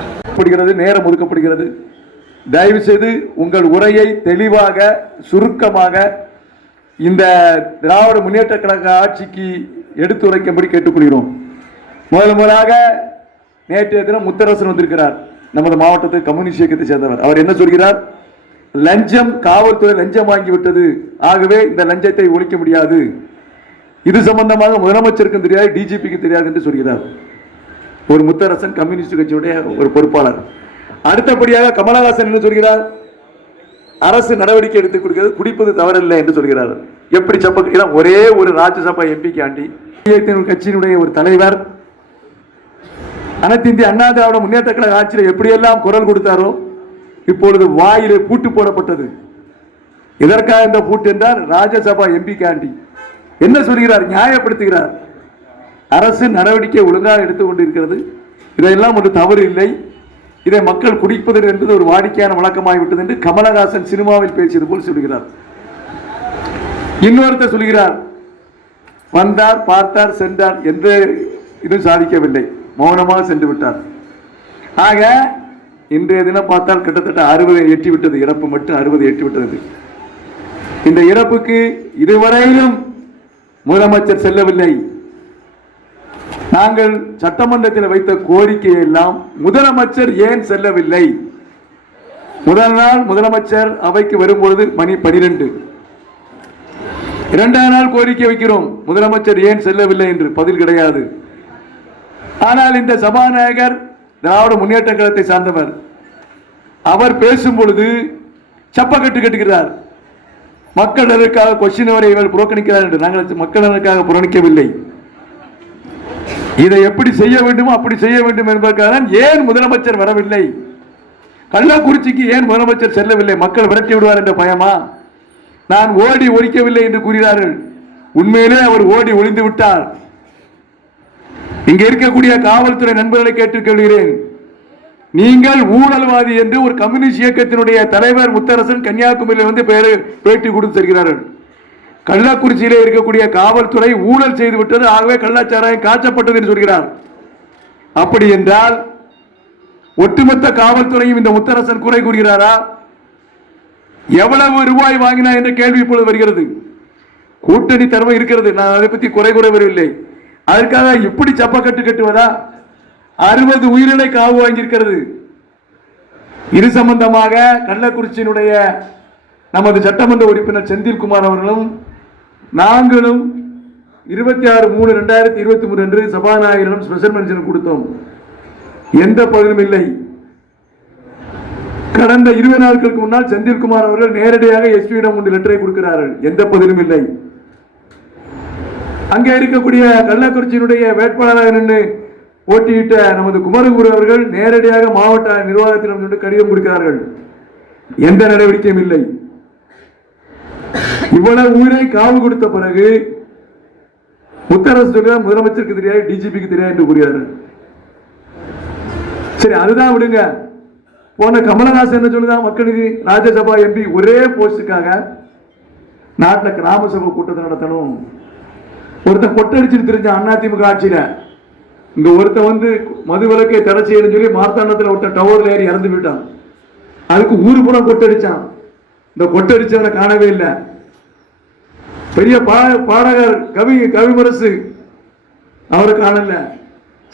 ஒதுக்கப்படுகிறது நேரம் ஒதுக்கப்படுகிறது. தயவு செய்து உங்கள் உரையை தெளிவாக சுருக்கமாக இந்த திராவிட முன்னேற்ற கழக ஆட்சிக்கு எடுத்துரைக்கும்படி கேட்டுக்கொள்கிறோம். முதல் முதலாக நேற்றைய தினம் முத்தரசன் வந்திருக்கிறார் நமது மாவட்டத்தை கம்யூனிஸ்ட் இயக்கத்தை சேர்ந்தவர். அவர் என்ன சொல்கிறார்? லஞ்சம் காவல்துறை லஞ்சம் வாங்கி விட்டது ஆகவே இந்த லஞ்சத்தை ஒழிக்க முடியாது. இது சம்பந்தமாக முதலமைச்சருக்கும் தெரியாது டிஜிபிக்கு தெரியாது என்று சொல்கிறார். ஒரு முத்தரசன் கம்யூனிஸ்ட் கட்சியுடைய ஒரு பொறுப்பாளர். அடுத்தபடியாக கமலஹாசன் என்ன சொல்கிறார்? அரசு நடவடிக்கை எடுத்துக் கொடுக்கிறது குடிப்பது தவறில்லை என்று சொல்கிறார். எப்படி சப்ப ஒரே ஒரு ராஜ்யசபா எம்பிக்கு ஆண்டி கட்சியினுடைய ஒரு தலைவர் அனைத்து இந்திய அண்ணா திராவிட முன்னேற்ற கழக ஆட்சியில் எப்படியெல்லாம் குரல் கொடுத்தாரோ இப்பொழுது வாயிலே பூட்டு போடப்பட்டது. இதற்காக இந்த பூட்டு என்றால் ராஜ்யசபா எம்பி காண்டி என்ன சொல்கிறார்? நியாயப்படுத்துகிறார். அரசு நடவடிக்கை ஒழுங்காக எடுத்துக் கொண்டிருக்கிறது. இதையெல்லாம் ஒரு தவறு இல்லை. இதை மக்கள் குடிப்பது என்பது ஒரு வாடிக்கையான வழக்கமாகிவிட்டது என்று கமலஹாசன் சினிமாவில் பேசியது போல் சொல்கிறார். இன்னொருத்தர் சொல்கிறார் வந்தார் பார்த்தார் சென்றார் எந்த இதுவும் சாதிக்கவில்லை. மௌனமாக சென்று விட்டார். ஆக இன்றைய தினம் பார்த்தால் கிட்டத்தட்ட அறுபதை எட்டிவிட்டது. இறப்பு மட்டும் அறுபது எட்டிவிட்டது. இந்த இறப்புக்கு இதுவரையிலும் முதலமைச்சர் செல்லவில்லை. நாங்கள் சட்டமன்றத்தில் வைத்த கோரிக்கை எல்லாம் முதலமைச்சர் ஏன் செல்லவில்லை? முதல் நாள் முதலமைச்சர் அவைக்கு வரும்பொழுது மணி பனிரெண்டு. இரண்டாம் நாள் கோரிக்கை வைக்கிறோம். முதலமைச்சர் ஏன் செல்லவில்லை என்று பதில் கிடையாது. ஆனால் இந்த சபாநாயகர் திராவிட முன்னேற்ற கழகத்தை சார்ந்தவர் அவர் பேசும் பொழுது சப்பக்கட்டு கட்டுகிறார். மக்கள் நலனுக்காக கொஸ்டின் அவரை இவர் புறக்கணிக்கிறார் என்று நாங்கள் மக்கள் நலனுக்காக புறக்கணிக்கவில்லை. இதை எப்படி செய்ய வேண்டுமோ அப்படி செய்ய வேண்டும் என்பதற்காக தான் ஏன் முதலமைச்சர் வரவில்லை? கள்ளக்குறிச்சிக்கு ஏன் முதலமைச்சர் செல்லவில்லை? மக்கள் விரட்டி விடுவார் என்ற பயமா? நான் ஓடி ஒழிக்கவில்லை என்று கூறினார்கள். உண்மையிலே அவர் ஓடி ஒளிந்து விட்டார். இங்க இருக்கக்கூடிய காவல்துறை நண்பர்களை கேட்டுக் கொள்கிறேன் நீங்கள் ஊழல்வாதி என்று ஒரு கம்யூனிஸ்ட் இயக்கத்தினுடைய தலைவர் முத்தரசன் கன்னியாகுமரியில் வந்து பேரு பேட்டி கொடுத்து தருகிறார்கள் கள்ளக்குறிச்சியிலே இருக்கக்கூடிய காவல்துறை ஊழல் செய்து விட்டது. ஆகவே கள்ளாச்சாராயம் காய்ச்சப்பட்டது என்று சொல்கிறார். அப்படி என்றால் ஒட்டுமொத்த காவல்துறையும் இந்த முத்தரசன் குறை கூறுகிறாரா? எவ்வளவு ரூபாய் வாங்கினார் என்ற கேள்வி இப்பொழுது வருகிறது. கூட்டணி தர்மம் இருக்கிறது. நான் அதை பற்றி குறை கூற வரவில்லை அதற்காக இப்படி சப்பக்கட்டு கட்டுவதா? அறுபது உயிரிழை காவு வாங்கியிருக்கிறது. இது சம்பந்தமாக கள்ளக்குறிச்சியினுடைய நமது சட்டமன்ற உறுப்பினர் செந்தில்குமார் அவர்களும் நாங்களும் இருபத்தி ஆறு மூணு ரெண்டாயிரத்தி இருபத்தி மூணு அன்று சபாநாயகரிடம் ஸ்பெஷல் மென்ஷன் கொடுத்தோம். எந்த பதிலும் இல்லை. கடந்த இருபது நாட்களுக்கு முன்னால் செந்தில்குமார் அவர்கள் நேரடியாக எஸ்பியிடம் ஒன்று லெட்டரை கொடுக்கிறார்கள். எந்த பதிலும் இல்லை. அங்கே இருக்கக்கூடிய கள்ளக்குறிச்சியினுடைய வேட்பாளராக நின்று போட்டியிட்ட நமது குமரகுரு அவர்கள் நேரடியாக மாவட்ட நிர்வாகத்திடம் கடிதம் கொடுக்கிறார்கள். எந்த நடவடிக்கையும் இல்லை. இவ்வளவு உயிரை காவு கொடுத்த பிறகு முத்தரசு சொல்கிறார் முதலமைச்சருக்கு தெரியாது டிஜிபிக்கு தெரியாது என்று கூறுகிறார்கள் சரி அதுதான் விடுங்க. போன கமலஹாசன் என்ன சொல்லுதா? மக்கள் நீதி ராஜ்யசபா எம்பி ஒரே போஸ்டுக்காக நாட்டில் கிராம சபை கூட்டத்தை நடத்தணும். ஒருத்தன் கொட்டடிச்சுட்டு தெரிஞ்ச அதிமுக ஆட்சியில் இங்க ஒருத்தன் வந்து மது விளக்கை தடை செய்யணும்னு சொல்லி மார்த்தாண்டத்தில் ஒருத்தன் டவர்ல ஏறி இறந்து போயிட்டான். அதுக்கு ஊர் பூரா கொட்டடிச்சான். இந்த கொட்டடிச்சவனை காணவே இல்லை. பெரிய பாடகர் கவி கவிமரசு அவரை காணல.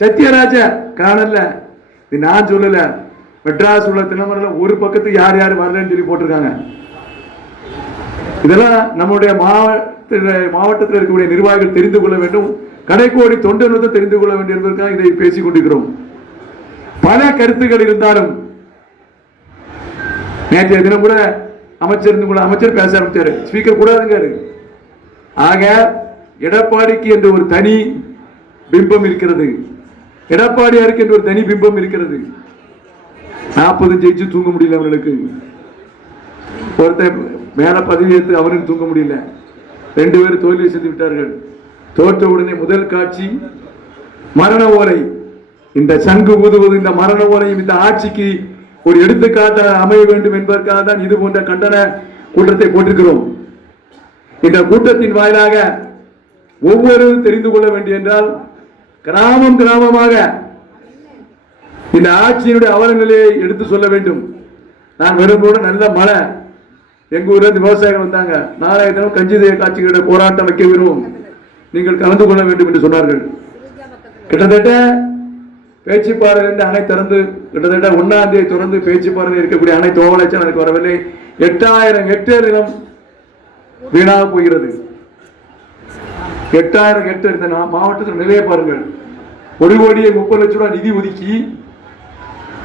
சத்யராஜ காணல. இது நான் சொல்லல. மெட்ராஸ் உள்ள தினமரில் ஒரு பக்கத்துக்கு யார் யார் வரலன்னு சொல்லி போட்டிருக்காங்க. இதெல்லாம் நம்முடைய மாவட்ட மாவட்டத்தில் இருக்கக்கூடிய நிர்வாகிகள் தெரிந்து கொள்ள வேண்டும். கடைக்கோடி தொண்டு தெரிந்து கொள்ள வேண்டும் என்பதற்காக இதை பேசிக் கொண்டிருக்கிறோம். பல கருத்துக்கள் இருந்தாலும் நேற்றைய தினம் கூட அமைச்சர் இருந்து கூட அமைச்சர் பேச ஆரம்பிச்சாரு. ஸ்பீக்கர் கூடாதுங்காரு ஆக எடப்பாடிக்கு என்று ஒரு தனி பிம்பம் இருக்கிறது. எடப்பாடியாருக்கு என்று ஒரு தனி பிம்பம் இருக்கிறது. நாற்பது ஜெயிச்சு தூங்க முடியல அவர்களுக்கு. ஒருத்தர் மேல பதவி ஏற்று அவனுக்கு தூங்க முடியல. ரெண்டு பேரும் தோல்வி செய்து விட்டார்கள். தோற்ற உடனே முதல் காட்சி மரண ஓலை. இந்த சங்கு ஊதுவது இந்த மரண ஓலையும் இந்த ஆட்சிக்கு ஒரு எடுத்துக்காட்டாக அமைய வேண்டும் என்பதற்காக தான் இது போன்ற கண்டன கூட்டத்தை போட்டிருக்கிறோம். இந்த கூட்டத்தின் வாயிலாக ஒவ்வொருவரும் தெரிந்து கொள்ள வேண்டும் என்றால் கிராமம் கிராமமாக இந்த ஆட்சியினுடைய அவல நிலையை எடுத்து சொல்ல வேண்டும். நான் வரும்போது நல்ல மழை. எங்க ஊர்ல இருந்து விவசாயிகள் வந்தாங்க. நாளைய தினம் கஞ்சிதய காட்சிகளுடைய போராட்டம் வைக்க விரும்பும். நீங்கள் கலந்து கொள்ள வேண்டும் என்று சொன்னார்கள். கிட்டத்தட்ட பேச்சுப்பாறை அணை திறந்து கிட்டத்தட்ட ஒன்னாம் தேதி திறந்து பேச்சுப்பாறையில் இருக்கக்கூடிய அணை தோவலைச்சல் எனக்கு வரவில்லை. எட்டாயிரம் ஹெக்டேர் நிலம் வீணாக போகிறது. எட்டாயிரம் ஹெக்டேர் இந்த மாவட்டத்தில் நிலையை பாருங்கள். ஒரு கோடியே முப்பது லட்சம் ரூபாய் நிதி ஒதுக்கி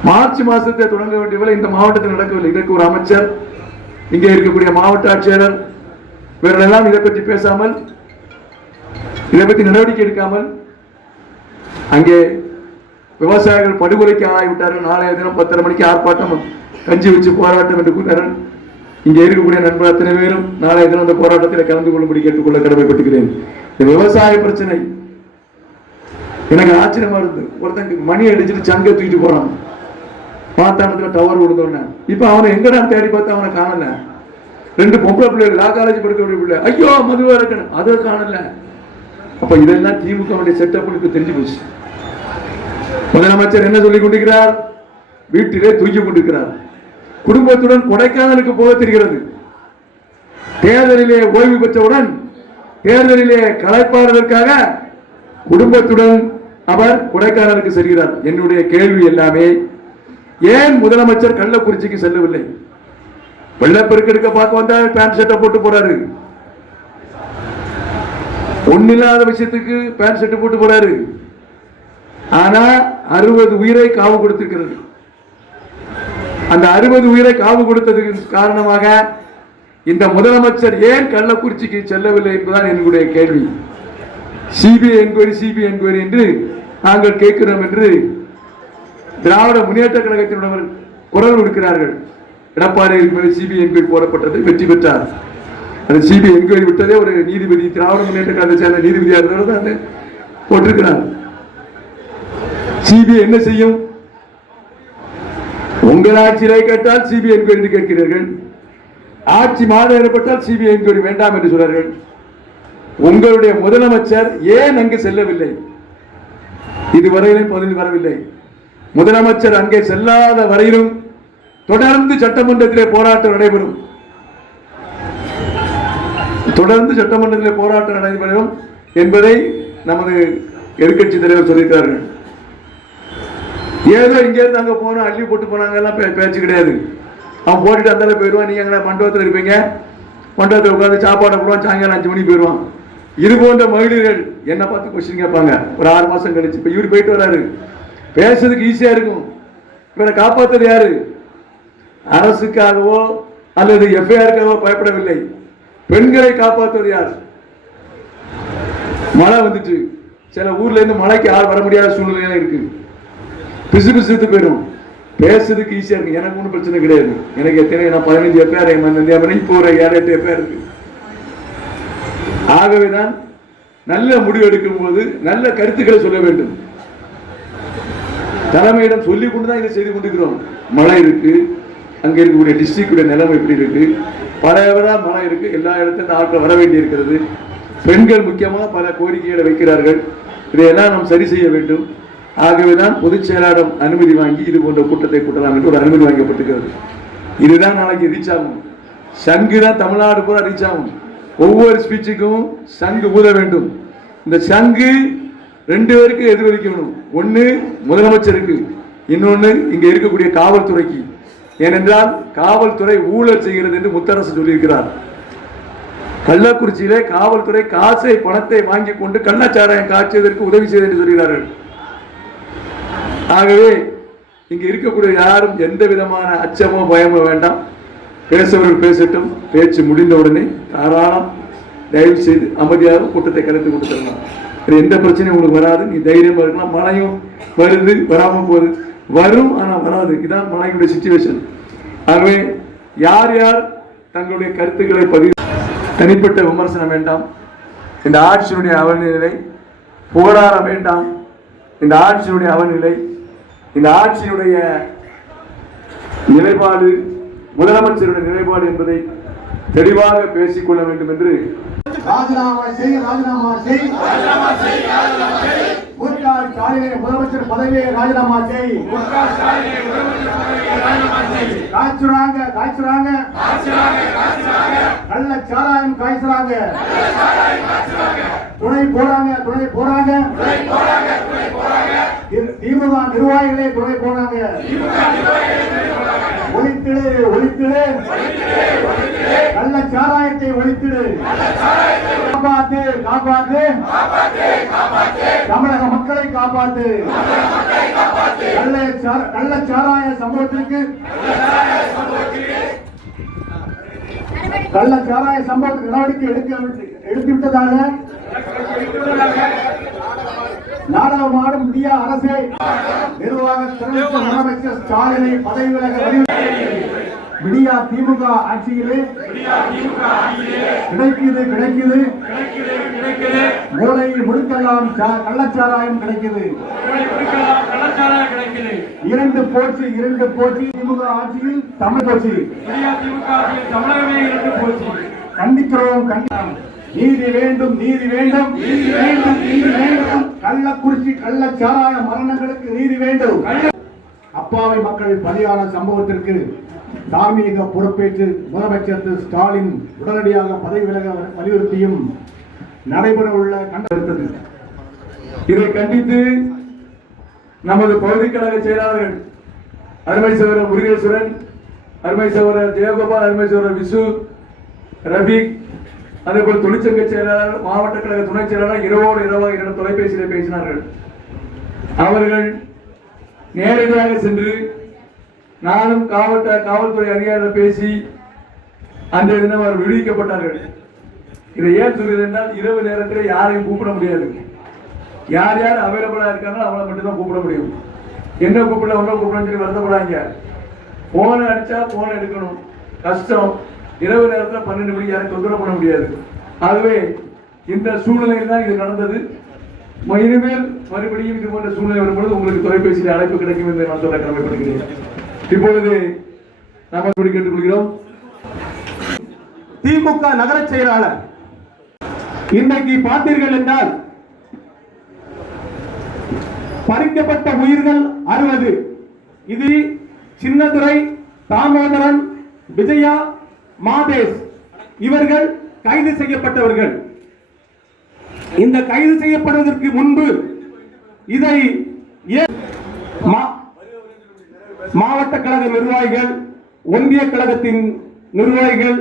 மார்ச் மாசத்தை தொடங்க வேண்டியவரை இந்த மாவட்டத்தில் நடக்கவில்லை. இதற்கு ஒரு அமைச்சர் இங்கே இருக்கக்கூடிய மாவட்ட ஆட்சியாளர் இவர்களெல்லாம் இதை பற்றி பேசாமல் இதை பற்றி நடவடிக்கை எடுக்காமல் அங்கே விவசாயிகள் படுகொலைக்கு ஆகிவிட்டார்கள் நாளைய தினம் பத்தரை மணிக்கு ஆர்ப்பாட்டம் கஞ்சி வச்சு போராட்டம் என்று கூறினார்கள். இங்கே இருக்கக்கூடிய நண்பர் அத்தனை பேரும் நாளைய தினம் அந்த போராட்டத்தில் கலந்து கொள்ளும்படி கேட்டுக்கொள்ள கடமைப்பட்டுகிறேன். இந்த விவசாய பிரச்சனை எனக்கு ஆச்சரியமா இருந்து ஒருத்தங்க மணி அடிச்சுட்டு சங்க தூக்கிட்டு போறான். பாத்தானத்துல டவர் விழுந்தோடனே. இப்போ அவனை எங்கடா தேடி பார்த்து அவனை காணல? ரெண்டு பொம்பளை பிள்ளைகள் லா காலேஜ் படிக்கக்கூடிய பிள்ளை. ஐயோ மதுவா இருக்கணும் அதை காணல. அப்ப இதெல்லாம் திமுக செட்டப் தெரிஞ்சு போச்சு. முதலமைச்சர் என்ன சொல்லிக் கொண்டிருக்கிறார்? வீட்டிலே தூக்கிக் கொண்டிருக்கிறார். குடும்பத்துடன் கொடைக்கானலுக்கு போக தெரிகிறது. தேர்தலிலே ஓய்வு பெற்றவுடன் தேர்தலிலே களைப்பாடுவதற்காக குடும்பத்துடன் அவர் கொடைக்கானலுக்கு செல்கிறார். என்னுடைய கேள்வி எல்லாமே ஏன் முதலமைச்சர் கள்ளக்குறிச்சிக்கு செல்லவில்லை? வெள்ளப்பெருக்கு எடுக்க பார்க்க வந்தா பேண்ட் ஷர்ட்டை போட்டு போறாரு. ஒன்னில்லாத விஷயத்துக்கு பேண்ட் ஷர்ட் போட்டு போறாரு. ஆனா அறுபது உயிரை காவு கொடுத்திருக்கிறது. அந்த அறுபது உயிரை காவு கொடுத்ததுக்கு காரணமாக இந்த முதலமைச்சர் ஏன் கள்ளக்குறிச்சிக்கு செல்லவில்லை என்பதுதான் என்னுடைய கேள்வி. சிபிஐ என்கொயரி சிபிஐ என்கொயரி என்று நாங்கள் கேட்கிறோம் என்று திராவிட முன்னேற்ற கழகத்தினுடைய குரல் கொடுக்கிறார்கள். எடப்பாடி சிபிஐ என்கொயரி போடப்பட்டது வெற்றி பெற்றார். அந்த சிபிஐ என்கொயரி விட்டதே ஒரு நீதிபதி திராவிட முன்னேற்ற கழகத்தை சேர்ந்த நீதிபதியாக தான் போட்டிருக்கிறார். சிபிஐ என்ன செய்யும்? உங்கள் ஆட்சியிலே கேட்டால் சிபிஐ என்கொயரி என்று கேட்கிறீர்கள். ஆட்சி மாறு ஏற்பட்டால் சிபிஐ என்கொயரி வேண்டாம் என்று சொல்றார்கள் உங்களுடைய முதலமைச்சர் ஏன் அங்கு செல்லவில்லை? இதுவரையிலும் பதில் வரவில்லை. முதலமைச்சர் அங்கே செல்லாத வரையிலும் தொடர்ந்து சட்டமன்றத்திலே போராட்டம் நடைபெறும். தொடர்ந்து சட்டமன்றத்திலே போராட்டம் நடைபெறும் என்பதை நமது எதிர்கட்சி தலைவர் சொல்லியிருக்கிறார்கள். ஏதோ இங்கேருந்து அங்கே போனோம் அள்ளி போட்டு போனாங்கலாம் பே- பேச்சு கிடையாது. அவன் போட்டுட்டு அந்த போயிடுவான். நீங்கள் எங்களை மண்டபத்தில் இருப்பீங்க? மண்டபத்தில் உட்காந்து சாப்பாடு போடுவான். சாயங்காலம் அஞ்சு மணிக்கு போயிடுவான். இது போன்ற மகளிர்கள் என்னை பார்த்து கொஸ்டின் கேட்பாங்க. ஒரு ஆறு மாதம் கழிச்சு. இப்போ இவர் போயிட்டு வராரு. பேசுறதுக்கு ஈஸியாக இருக்கும். இவரை காப்பாற்றுறது யாரு? அரசுக்காகவோ அல்லது எஃப்ஐஆருக்காகவோ பயப்படவில்லை. பெண்களை காப்பாற்றுவது யார்? மழை வந்துச்சு. சில ஊர்லேருந்து மழைக்கு யார் வர முடியாத சூழ்நிலையெல்லாம் இருக்குது பிசு பிசுத்து போயிடும். பேசுறதுக்கு ஈஸியா இருக்கு எனக்கு ஒன்றும் பிரச்சனை கிடையாது. எனக்கு எத்தனை நான் பதினஞ்சு எஃப்ஐஆர் இந்தியா மணி இப்போ ஒரு ஏழு எட்டு எஃப்ஐஆர் இருக்கு. ஆகவேதான் நல்ல முடிவு எடுக்கும் போது நல்ல கருத்துக்களை சொல்ல வேண்டும். தலைமையிடம் சொல்லி கொண்டு தான் இதை செய்து கொண்டிருக்கிறோம். மழை இருக்கு. அங்க இருக்கக்கூடிய டிஸ்ட்ரிக்டுடைய நிலைமை எப்படி இருக்கு. பல மழை இருக்கு. எல்லா இடத்துல ஆட்கள் வர வேண்டி இருக்கிறது. பெண்கள் முக்கியமாக பல கோரிக்கைகளை வைக்கிறார்கள். இதையெல்லாம் நாம் சரி செய்ய வேண்டும். ஆகவேதான் பொதுச் செயலாளர் அனுமதி வாங்கி இது போன்ற கூட்டத்தை கூட்டலாம் என்று ஒரு அனுமதி வாங்கப்பட்டிருக்கிறது. இதுதான் நாளைக்கு ரீச் ஆகும் சங்கு தான் தமிழ்நாடு பூரா ரீச் ஆகும் ஒவ்வொரு ஸ்பீச்சுக்கும் சங்கு ஊத வேண்டும். இந்த சங்கு ரெண்டு பேருக்கு எதிர்வலிக்கணும் ஒன்று முதலமைச்சருக்கு இன்னொன்று இங்கே இருக்கக்கூடிய காவல்துறைக்கு. ஏனென்றால் காவல்துறை ஊழல் செய்கிறது என்று முத்தரசு சொல்லியிருக்கிறார். கள்ளக்குறிச்சியிலே காவல்துறை காசை பணத்தை வாங்கி கொண்டு கள்ளச்சாராயம் காய்ச்சியதற்கு உதவி செய்தது என்று சொல்கிறார்கள். ஆகவே இங்கே இருக்கக்கூடிய யாரும் எந்த விதமான அச்சமோ பயமோ வேண்டாம். பேசுபவர்கள் பேசட்டும். பேச்சு முடிந்த உடனே தாராளம் தயவு செய்து அமைதியாக கூட்டத்தை கலைத்து கொடுத்துடலாம் இது எந்த பிரச்சனையும் உங்களுக்கு வராது. நீ தைரியமாக இருக்கலாம். மழையும் வருது வராமல் போகுது. வரும் ஆனால் வராது. இதான் மழையுடைய சுச்சுவேஷன் ஆகவே யார் யார் தங்களுடைய கருத்துக்களை பதிவு தனிப்பட்ட விமர்சனம் வேண்டாம். இந்த ஆட்சியினுடைய அவநிலை புகழார வேண்டாம். இந்த ஆட்சியினுடைய அவநிலை இந்த ஆட்சியினுடைய நிலைப்பாடு முதலமைச்சருடைய நிலைப்பாடு என்பதை தெளிவாக பேசிக்கொள்ள வேண்டும் என்று ராஜினாமா செய். ராஜினாமா செய் முன்னாள் ஸ்டாலினை முதலமைச்சர் பதவியை ராஜினாமா செய். காய்ச்சுறாங்க காய்ச்சுறாங்க கள்ள சாராயம் காய்ச்சுறாங்க துணை போறாங்க துணை போறாங்க திமுக நிர்வாகிகளே துணை போனாங்க. ஒழித்திடு ஒழித்திடு. நல்ல சாராயத்தை ஒழித்திடு. காப்பாத்து காப்பாத்து. தமிழக மக்களை காப்பாத்து. நல்ல சார- சாராய சம்பவத்திற்கு கள்ள சாராய சம்பவத்துக்கு நடவடிக்கை எடுக்க எடுத்து விட்டதாக நாடகமாடும் இந்திய அரசை நிர்வாக முதலமைச்சர் ஸ்டாலினை பதவி விலக விடியா திமுக ஆட்சியிலே கிடைக்குது கிடைக்குது. மூளை முழுக்கெல்லாம் கள்ளச்சாராயம் கிடைக்குது. இரண்டு போச்சு இரண்டு போச்சு. திமுக ஆட்சியில் தமிழ் போச்சு. தமிழகமே இருந்து போச்சு கண்டிக்கிறோம் கண்டிக்கிறோம் நீதி வேண்டும் நீதி வேண்டும். நீதி வேண்டும் நீதி கள்ளக்குறிச்சி கள்ளச்சாராய மரணங்களுக்கு நீதி வேண்டும். அப்பாவி மக்கள் பலியான சம்பவத்திற்கு தார்மீக பொறுப்பேற்று முதலமைச்சர் திரு. ஸ்டாலின் உடனடியாக பதவி விலக வலியுறுத்தியும் நடைபெற உள்ள கண்டது இதை கண்டித்து நமது பகுதி கழக செயலாளர்கள் அருமை சகோதரர் முருகேஸ்வரன் அருமை சகோதரர் ஜெயகோபால் அருமை சகோதரர் விசு ரஃபீக் அதே போல் தொழிற்சங்க செயலாளர் மாவட்ட கழக துணை செயலாளர் இரவோடு இரவாக இரண்டு தொலைபேசியில் பேசினார்கள். அவர்கள் நேரடியாக சென்று நானும் காவட்ட காவல்துறை அதிகாரிகள் பேசி அன்றைய தினம் அவர் விடுவிக்கப்பட்டார்கள். இதை ஏன் சொல்கிறது என்றால் இரவு நேரத்தில் யாரையும் கூப்பிட முடியாது. யார் யார் அவைலபிளாக இருக்காங்களோ அவளை மட்டும்தான் கூப்பிட முடியும். என்ன கூப்பிட ஒன்றும் கூப்பிடணும்னு சொல்லி வருத்தப்படாங்க போனை அடிச்சா போனை எடுக்கணும். கஷ்டம். இரவு நேரத்தில் பன்னெண்டு மணிக்கு யாரும் தொந்தரவு பண்ண முடியாது. ஆகவே இந்த சூழ்நிலையில் தான் இது நடந்தது. இனிமேல் மறுபடியும் இது போன்ற சூழ்நிலை வரும்பொழுது உங்களுக்கு தொலைபேசியில் அழைப்பு கிடைக்கும் என்று நான் சொல்ல கடமைப்படுகிறேன். இப்பொழுது நாம் எப்படி கேட்டுக்கொள்கிறோம். திமுக நகர செயலாளர் இன்றைக்கு பார்த்தீர்கள் என்றால் பறிக்கப்பட்ட உயிர்கள் அறுபது. இது சின்னதுரை தாமோதரன் விஜயா மாதேஷ் இவர்கள் கைது செய்யப்பட்டவர்கள். இந்த கைது செய்யப்படுவதற்கு முன்பு இதை மா- மாவட்ட கழக நிர்வாகிகள் ஒன்றிய கழகத்தின் நிர்வாகிகள்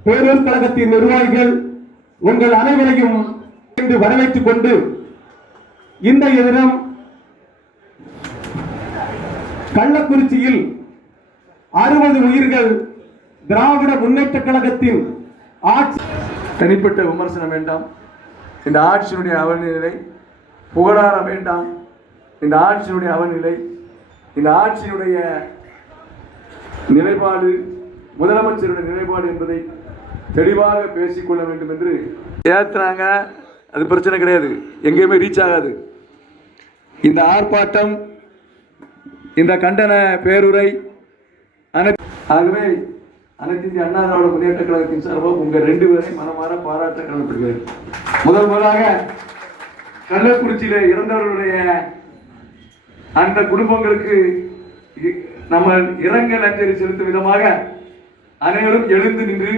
பேரூர் கழகத்தின் நிர்வாகிகள் உங்கள் அனைவரையும் இன்று வரவேற்றுக் கொண்டு இன்றைய தினம் கள்ளக்குறிச்சியில் அறுபது உயிர்கள் திராவிட முன்னேற்ற கழகத்தின் ஆட்சி தனிப்பட்ட விமர்சனம் வேண்டாம். இந்த ஆட்சியினுடைய அவநிலை புகழார வேண்டாம். இந்த ஆட்சியினுடைய அவநிலை இந்த ஆட்சியினுடைய நிலைப்பாடு முதலமைச்சருடைய நிலைப்பாடு என்பதை தெளிவாக பேசிக்கொள்ள வேண்டும் என்று ஏத்துறாங்க. அது பிரச்சனை கிடையாது. எங்கேயுமே ரீச் ஆகாது. இந்த ஆர்ப்பாட்டம் இந்த கண்டன பேருரை அனை- ஆகவே அனைத்து இந்திய அண்ணா திராவிட முன்னேற்ற கழகத்தின் சார்பாக உங்கள் ரெண்டு பேரையும் மனமாற பாராட்ட கடமைப்படுகிறேன். முதல் முதலாக கள்ளக்குறிச்சியில இறந்தவர்களுடைய அந்த குடும்பங்களுக்கு இ- நம்ம இரங்கல் அஞ்சலி செலுத்தும் விதமாக அனைவரும் எழுந்து நின்று